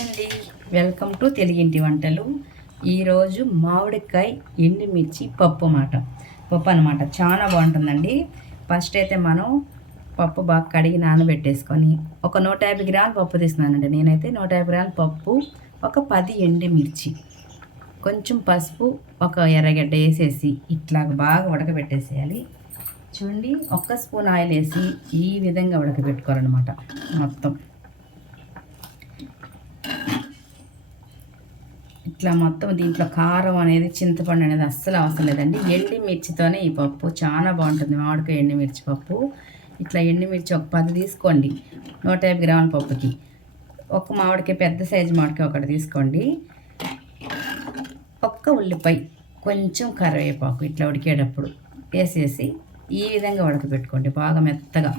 అండి. Welcome to తెలుగింటి వంటలు. ఈరోజు మామిడికాయ ఎండుమిర్చి పప్పు అన్నమాట. పప్పు అనమాట చాలా బాగుంటుందండి. ఫస్ట్ అయితే మనం పప్పు బాగా కడిగి నానబెట్టేసుకొని ఒక నూట యాభై గ్రాములు పప్పు తీస్తున్నానండి నేనైతే నూట యాభై గ్రాముల పప్పు ఒక పది ఎండుమిర్చి. కొంచెం పసుపు ఒక ఎర్రగడ్డ వేసేసి ఇట్లా బాగా ఉడకబెట్టేసేయాలి. చూడండి ఒక్క స్పూన్ ఆయిల్ వేసి ఈ విధంగా ఉడకబెట్టుకోవాలన్నమాట మొత్తం. ఇట్లా మొత్తం దీంట్లో కారం అనేది చింతపండు అనేది అస్సలు అవసరం లేదండి. ఎండిమిర్చితోనే ఈ పప్పు చాలా బాగుంటుంది. మామిడికాయ ఎండిమిర్చి పప్పు. ఇట్లా ఎండిమిర్చి ఒక పది తీసుకోండి. నూట యాభై గ్రాముల పప్పుకి. ఒక మామిడికాయ పెద్ద సైజు మామిడికాయ ఒకటి తీసుకోండి. ఒక్క ఉల్లిపాయ కొంచెం కరివేపాకు ఇట్లా ఉడికేటప్పుడు వేసేసి ఈ విధంగా ఉడకబెట్టుకోండి. బాగా మెత్తగా.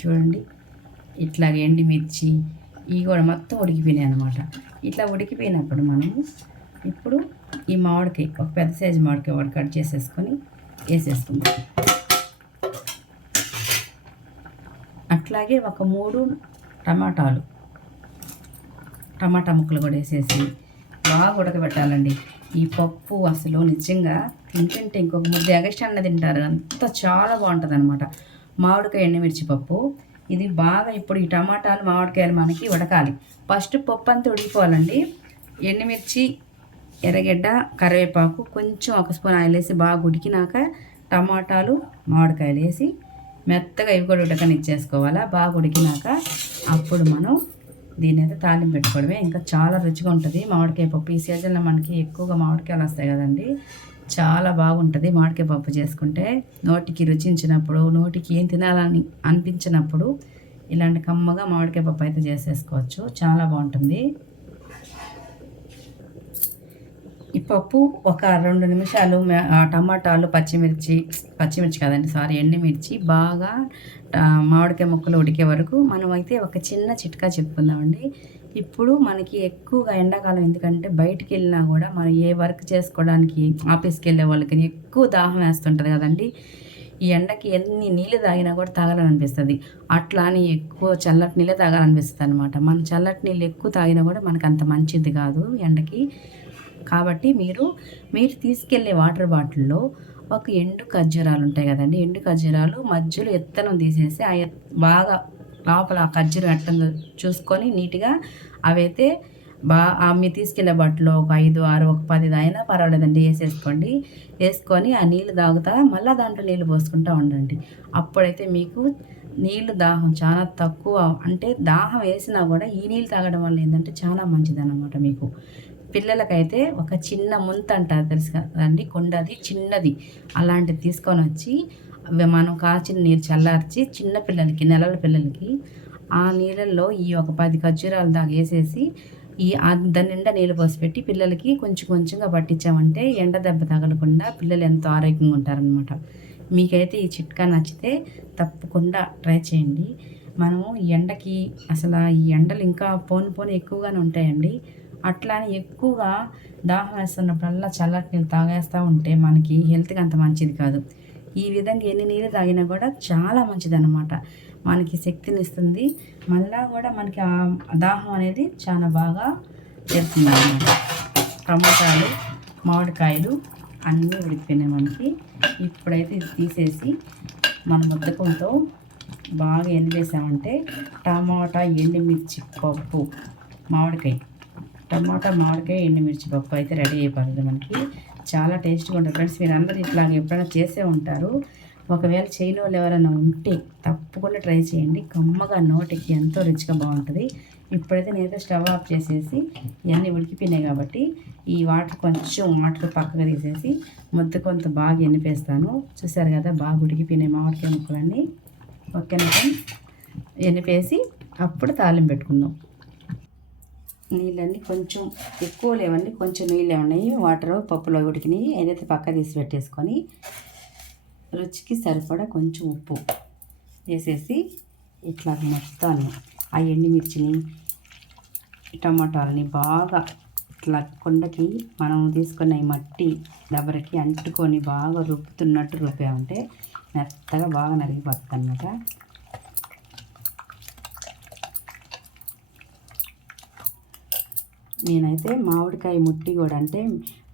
చూడండి. ఇట్లాగ ఎండిమిర్చి ఇవి కూడా మొత్తం ఉడికిపోయినాయి అనమాట ఇట్లా ఉడికిపోయినప్పుడు మనము ఇప్పుడు ఈ మామిడికాయ ఒక పెద్ద సైజు మామిడికాయ ఒకటి కట్ చేసేసుకొని వేసేసుకుందాం. అట్లాగే ఒక మూడు టమాటాలు టమాటా ముక్కలు కూడా వేసేసి బాగా ఉడకబెట్టాలండి. ఈ పప్పు అసలు నిజంగా తింటుంటే ఇంకొక ముద్ద ఎగస్టన్న తింటారు. అంత చాలా బాగుంటుంది అనమాట మామిడికాయ ఎండుమిర్చి పప్పు ఇది బాగా ఇప్పుడు ఈ టమాటాలు మామిడికాయలు మనకి ఉడకాలి. ఫస్ట్ పప్పు అంతా ఉడికిపోవాలండి. ఎండుమిర్చి ఎర్రగడ్డ కరివేపాకు కొంచెం ఒక స్పూన్ ఆయిల్ వేసి బాగా ఉడికినాక టమాటాలు మామిడికాయలు వేసి మెత్తగా ఇవి కూడా ఉడకనిచ్చేసుకోవాలా బాగా ఉడికినాక అప్పుడు మనం దీని అయితే తాలింపు పెట్టుకోవడమే. ఇంకా చాలా రుచిగా ఉంటుంది. మామిడికాయ పప్పు ఈ సీజన్లో మనకి ఎక్కువగా మామిడికాయలు వస్తాయి కదండి. చాలా బాగుంటుంది మామిడికాయ పప్పు చేసుకుంటే. నోటికి రుచించినప్పుడు నోటికి ఏం తినాలని అనిపించినప్పుడు ఇలాంటి కమ్మగా మామిడికాయ పప్పు అయితే చేసేసుకోవచ్చు. చాలా బాగుంటుంది. ఈ పప్పు ఒక రెండు నిమిషాలు టమాటాలు పచ్చిమిర్చి పచ్చిమిర్చి కాదండి సారీ ఎండుమిర్చి బాగా మామిడికాయ ముక్కలు ఉడికే వరకు మనం అయితే ఒక చిన్న చిట్కా చెప్పుకుందామండి. ఇప్పుడు మనకి ఎక్కువగా ఎండాకాలం ఎందుకంటే బయటికి వెళ్ళినా కూడా మనం ఏ వర్క్ చేసుకోవడానికి ఆఫీస్కి వెళ్ళే వాళ్ళకి ఎక్కువ దాహం వేస్తుంటుంది కదండి. ఈ ఎండకి ఎన్ని నీళ్ళు తాగినా కూడా తాగాలనిపిస్తుంది. అట్లా అని ఎక్కువ చల్లటి నీళ్ళే తాగాలనిపిస్తుంది అనమాట మనం చల్లటి నీళ్ళు ఎక్కువ తాగినా కూడా మనకు అంత మంచిది కాదు ఎండకి. కాబట్టి మీరు మీరు తీసుకెళ్ళే వాటర్ బాటిల్లో ఒక ఎండు ఖర్జూరాలు ఉంటాయి కదండి. ఎండు ఖర్జూరాలు మధ్యలో ఎత్తనం తీసేసి ఆ బాగా లోపల ఆ ఖర్జూరం ఎట్టందో చూసుకొని నీట్గా అవైతే బా ఆ మీరు తీసుకెళ్ళే బట్టలో ఒక ఐదు ఆరు ఒక పది అయినా పర్వాలేదండి వేసేసుకోండి. వేసుకొని ఆ నీళ్ళు తాగుతా మళ్ళీ దాంట్లో నీళ్ళు పోసుకుంటూ ఉండండి. అప్పుడైతే మీకు నీళ్ళు దాహం చాలా తక్కువ అంటే దాహం వేసినా కూడా ఈ నీళ్ళు తాగడం వల్ల ఏంటంటే చాలా మంచిది అనమాట మీకు. పిల్లలకైతే ఒక చిన్న ముంత అంటారు తెలుసు కదండి కొండది చిన్నది. అలాంటిది తీసుకొని వచ్చి మనం కాచిన నీరు చల్లార్చి చిన్న పిల్లలకి నెలల పిల్లలకి ఆ నీళ్ళల్లో ఈ ఒక పది ఖర్జూరాలు దాకా వేసేసి ఈ దాని నిండా నీళ్ళు పోసిపెట్టి పిల్లలకి కొంచెం కొంచెంగా పట్టించామంటే ఎండ దెబ్బ తగలకుండా పిల్లలు ఎంతో ఆరోగ్యంగా ఉంటారనమాట మీకైతే ఈ చిట్కా నచ్చితే తప్పకుండా ట్రై చేయండి. మనము ఎండకి అసలు ఈ ఎండలు ఇంకా పోను పోను ఎక్కువగానే ఉంటాయండి. అట్లా ఎక్కువగా దాహం వేస్తున్నప్పుడల్లా చల్లటి నీళ్ళు తాగేస్తూ ఉంటే మనకి హెల్త్కి అంత మంచిది కాదు. ఈ విధంగా ఎన్ని నీళ్ళు తాగినా కూడా చాలా మంచిది అనమాట మనకి శక్తిని ఇస్తుంది మళ్ళా కూడా మనకి ఆ దాహం అనేది చాలా బాగా చేస్తుంది అన్నమాట టమాటాలు మామిడికాయలు అన్నీ ఉడికిపోయినాయి మనకి. ఇప్పుడైతే ఇది తీసేసి మన ముద్దకంతో బాగా ఎన్ని టమాటా ఎండుమిర్చి పప్పు మామిడికాయ. టమాటా మామిడికాయ ఎండుమిర్చి పప్పు అయితే రెడీ అయిపోతుంది మనకి. చాలా టేస్ట్గా ఉంటుంది. ఫ్రెండ్స్ మీరు అందరూ ఇట్లాగ ఎప్పుడైనా చేసే ఉంటారు. ఒకవేళ చేయని వాళ్ళు ఎవరైనా ఉంటే తప్పకుండా ట్రై చేయండి. కమ్మగా నోటికి ఎంతో రుచిగా బాగుంటుంది. ఇప్పుడైతే నేనైతే స్టవ్ ఆఫ్ చేసేసి ఇవన్నీ ఉడికిపోయినాయి కాబట్టి ఈ వాటర్ కొంచెం వాటర్ పక్కకు తీసేసి ముద్ద కొంత బాగా ఎన్నిపేస్తాను చూసారు కదా బాగా ఉడికిపోయినాయి మామిడికాయ ముక్కలన్నీ. ఓకేనా ఫ్రెండ్స్? ఎన్నిపేసి అప్పుడు తాలింపు పెట్టుకుందాం. నీళ్ళన్నీ కొంచెం ఎక్కువ లేవండి కొంచెం నీళ్ళే ఉన్నాయి. వాటర్ పప్పులో ఉడికినాయి ఏదైతే పక్క తీసి పెట్టేసుకొని రుచికి సరిపడా కొంచెం ఉప్పు వేసేసి ఇట్లా మొత్తాన్ని ఆ ఎండుమిర్చిని టమాటాలని బాగా ఇట్లా కొండకి మనం తీసుకున్న ఈ మట్టి దెబ్బరకి అంటుకొని బాగా రుబ్బుతున్నట్టు రుబ్బామంటే మెత్తగా బాగా నలిగిపోతుంది అనమాట నేనైతే మామిడికాయ ముట్టి కూడా అంటే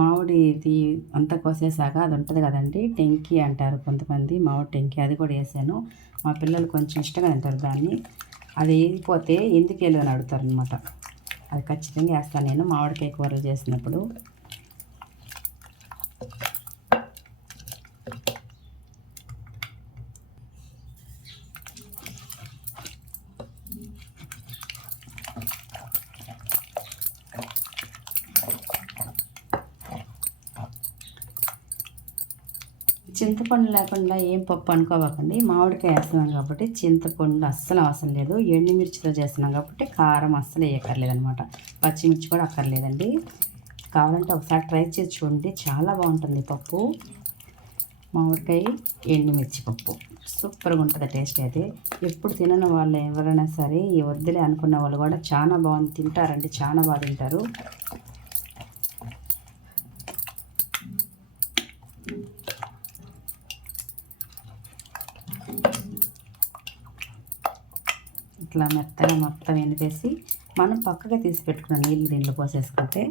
మామిడిది అంతా కోసేసాక అది ఉంటుంది కదండి టెంకి అంటారు కొంతమంది మామిడి టెంకి అది కూడా వేసాను. మా పిల్లలు కొంచెం ఇష్టంగా తింటారు దాన్ని. అది వేయకపోతే ఎందుకు వేయలేదు అడుగుతారు అనమాట అది ఖచ్చితంగా వేస్తాను నేను మామిడికాయ కూరలు చేసినప్పుడు. చింతపండు లేకుండా ఏం పప్పు అనుకోవకండి. మామిడికాయ వేస్తున్నాం కాబట్టి చింతపండు అస్సలు అవసరం లేదు. ఎండుమిర్చితో చేస్తున్నాం కాబట్టి కారం అస్సలు వేయక్కర్లేదు అనమాట పచ్చిమిర్చి కూడా అక్కర్లేదండి. కావాలంటే ఒకసారి ట్రై చేసి చూడండి. చాలా బాగుంటుంది పప్పు. మామిడికాయ ఎండుమిర్చి పప్పు. సూపర్గా ఉంటుంది టేస్ట్ అయితే. ఎప్పుడు తినని వాళ్ళు ఎవరైనా సరే ఈ వద్దులే అనుకున్న వాళ్ళు కూడా చాలా బాగుంది. తింటారండి. చాలా బాగా తింటారు. ఇట్లా మెత్తగా మొత్తం ఎనిపేసి మనం పక్కగా తీసి పెట్టుకున్న నీళ్ళు దీంట్లో పోసేసుకుంటే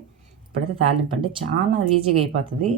ఇప్పుడైతే తాలింపు అంటే చాలా ఈజీగా అయిపోతుంది.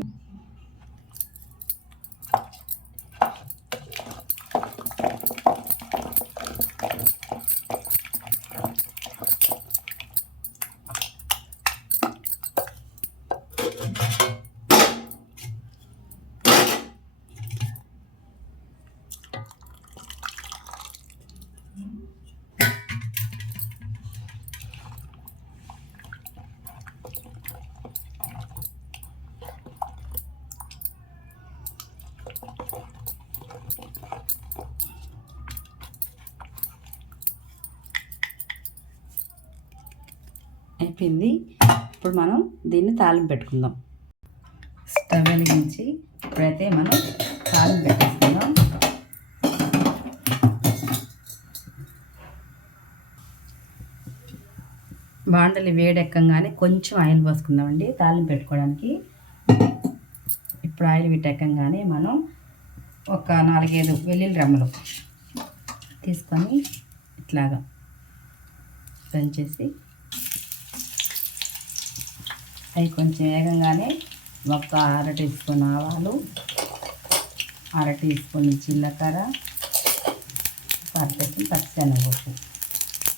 అయిపోయింది ఇప్పుడు మనం దీన్ని తాలింపు పెట్టుకుందాం. స్టవ్ వెలిగించి ఇప్పుడైతే మనం తాలింపు పెట్టేసుకుందాం. బాండలి వేడెక్కగానే కొంచెం ఆయిల్ పోసుకుందామండి తాలింపు పెట్టుకోవడానికి. ఇప్పుడు ఆయిల్ వీటెక్కగానే మనం ఒక నాలుగైదు వెల్లుల్లి రెమ్మలు తీసుకొని ఇట్లాగా దంచేసి అవి కొంచెం వేగంగానే ఒక అర టీ స్పూన్ ఆవాలు అర టీ స్పూన్ జీలకర్ర ఒక అర టీ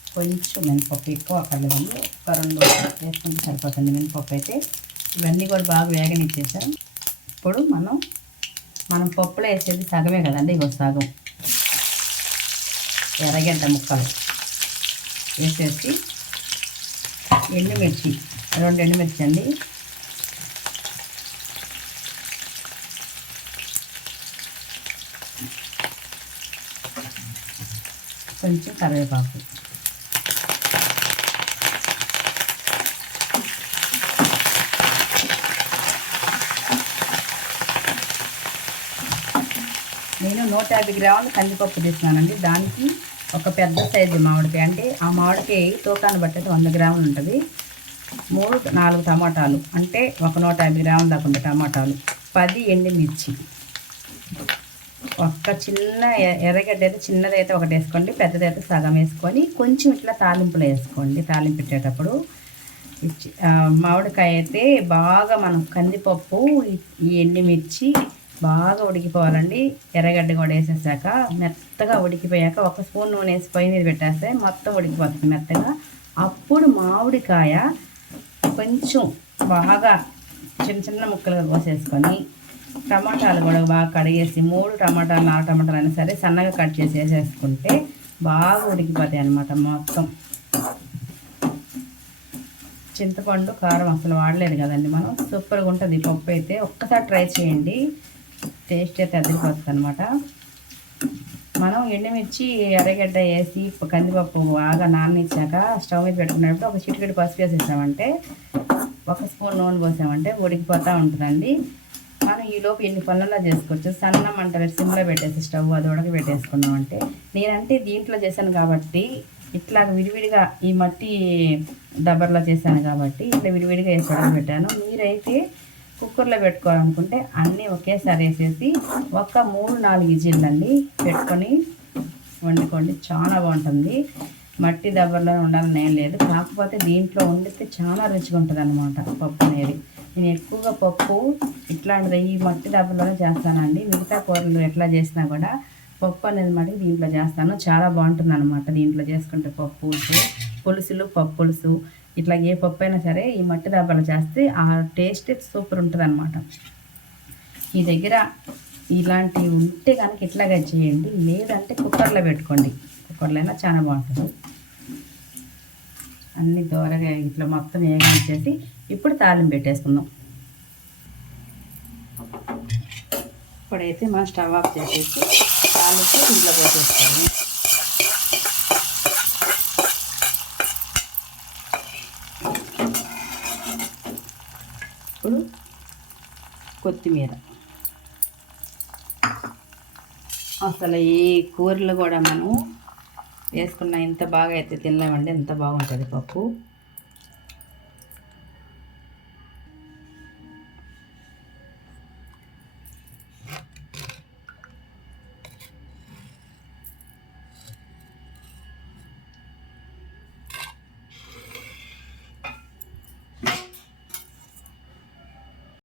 కొంచెం మినపప్పు ఎక్కువ కలగదు ఒక రెండు వేసుకుంటే సరిపోతుంది మినపప్పు అయితే. ఇవన్నీ కూడా బాగా వేగనిచ్చేసాం. ఇప్పుడు మనం మనం పప్పులో వేసేది సగమే కదండి ఇగో సగం. ఎర్రగడ్డ ముక్కలు వేసేసి ఎండుమిర్చి రెండు ఎండుమిర్చి అండి కొంచెం కరివేపాకు. నేను నూట యాభై గ్రాములు కందిపప్పు తీసుకున్నానండి దానికి ఒక పెద్ద సైజు మామిడికాయ. అంటే ఆ మామిడికాయ తూకాన్ని బట్టి వంద గ్రాములు ఉంటుంది. మూడు నాలుగు టమాటాలు. అంటే ఒక నూట యాభై గ్రాములు దాకా ఉంటాయి టమాటాలు. పది ఎండుమిర్చి ఒక్క చిన్న ఎర్రగడ్డ అయితే చిన్నది అయితే ఒకటి వేసుకోండి పెద్దది అయితే సగం వేసుకొని కొంచెం ఇట్లా తాలింపులో వేసుకోండి. తాలింపు పెట్టేటప్పుడు మామిడికాయ అయితే బాగా మనం కందిపప్పు ఈ- ఈ ఎండుమిర్చి బాగా ఉడికిపోవాలండి. ఎర్రగడ్డ కూడా వేసేసాక మెత్తగా ఉడికిపోయాక ఒక స్పూన్ నూనె వేసి పొయ్యి మీద పెట్టేస్తే మొత్తం ఉడికిపోతుంది మెత్తగా. అప్పుడు మామిడికాయ కొంచెం బాగా చిన్న చిన్న ముక్కలుగా కోసేసుకొని టమాటాలు కూడా బాగా కడిగేసి మూడు టమాటాలు నాలుగు టమాటాలు అయినా సరే సన్నగా కట్ చేసి వేసేసుకుంటే బాగా ఉడికిపోతాయి అన్నమాట మొత్తం. చింతపండు కారం అసలు వాడలేదు కదండి మనం. సూపర్గా ఉంటుంది. పప్పు అయితే ఒక్కసారి ట్రై చేయండి. టేస్ట్ అయితే అదిరిపోతుంది అనమాట మనం ఎండుమిర్చి ఎర్రగడ్డ వేసి కందిపప్పు బాగా నాననిచ్చాక స్టవ్ మీద పెట్టుకున్నప్పుడు ఒక చిటికెడు పసుపు వేసేసామంటే ఒక స్పూన్ నూనె పోసామంటే ఉడికిపోతూ ఉంటుందండి. మనం ఈ లోపు ఎన్ని పనులలో చేసుకోవచ్చు? సన్న మంట సిమ్లో పెట్టేసి స్టవ్ అది ఉడక పెట్టేసుకున్నామంటే నేనంటే దీంట్లో చేశాను కాబట్టి ఇట్లా విడివిడిగా ఈ మట్టి దబ్బర్లో చేశాను కాబట్టి ఇట్లా విడివిడిగా వేసి పెట్టాను మీరైతే కుక్కర్లో పెట్టుకోవాలనుకుంటే అన్నీ ఒకేసారి వేసేసి ఒక మూడు నాలుగు ఇజిల్లండి పెట్టుకొని వండుకోండి. చాలా బాగుంటుంది. మట్టి దెబ్బల్లో ఉండాలని ఏం లేదు. కాకపోతే దీంట్లో వండితే చాలా రుచిగా ఉంటుంది అనమాట పప్పు అనేది. నేను ఎక్కువగా పప్పు ఇట్లాంటిది ఈ మట్టి దెబ్బలోనే చేస్తానండి. మిగతా కూరలు ఎట్లా చేసినా కూడా పప్పు అనేది మటుకు దీంట్లో చేస్తాను. చాలా బాగుంటుంది అనమాట దీంట్లో చేసుకుంటే పప్పు పులుసులు పప్పు పులుసు ఇట్లా ఏ పప్పు అయినా సరే ఈ మట్టి దెబ్బలు చేస్తే ఆ టేస్ట్ సూపర్ ఉంటుంది అనమాట మీ దగ్గర ఇలాంటివి ఉంటే కనుక ఇట్లాగా చేయండి. లేదంటే కుక్కర్లో పెట్టుకోండి. కుక్కర్లో అయినా చాలా బాగుంటుంది. అన్ని దూరగా ఇట్లా మొత్తం వేగించేసి ఇప్పుడు తాలింపు పెట్టేసుకుందాం. ఇప్పుడైతే మనం స్టవ్ ఆఫ్ చేసేసి తాలింపు ఇంట్లో పోసేసుకోండి ఇప్పుడు కొత్తిమీర. అసలు ఈ కూరలు కూడా మనం వేసుకున్న ఎంత బాగా అయితే తినలేమండి. ఎంత బాగుంటుంది పప్పు.